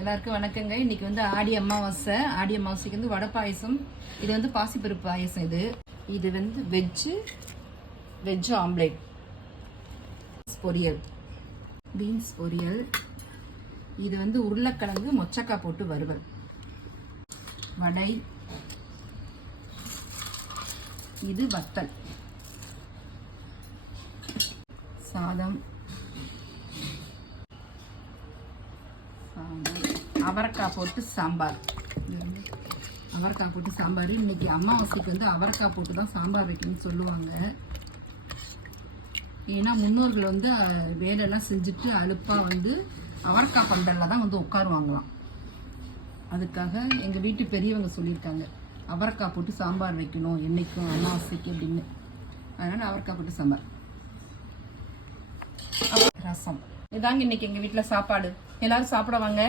எல்லாருக்கும் வணக்கங்க. இன்னைக்கு வந்து ஆடி அமாவாசைக்கு வந்து வடை பாயசம். இது வந்து பாசிப்பருப்பு பாயசம். இது வந்து வெஜ் ஆம்லேட், பீன்ஸ் பொரியல். இது வந்து உருளைக்கிழங்கு மொச்சக்காய் போட்டு வறுவல், வடை. இது வத்தல், சாதம், அவரைக்காய் போட்டு சாம்பார். அவரைக்காய் போட்டு சாம்பார். இன்னைக்கு அமாவாசைக்கு வந்து அவரைக்காய் போட்டு தான் சாம்பார் வைக்கணும்னு சொல்லுவாங்க. ஏன்னா முன்னோர்கள் வந்து வேலையெல்லாம் செஞ்சுட்டு அலுப்பாக வந்து அவரைக்காய் பந்தலில் தான் வந்து உட்காருவாங்களாம். அதுக்காக எங்கள் வீட்டு பெரியவங்க சொல்லியிருக்காங்க, அவரைக்காய் போட்டு சாம்பார் வைக்கணும் என்னைக்கும் அமாவாசைக்கு அப்படின்னு. அதனால் அவரைக்காய் போட்டு சாம்பார், ரசம். இதாங்க இன்னைக்கு எங்கள் வீட்டில் சாப்பாடு. எல்லாரும் சாப்பிட வாங்க.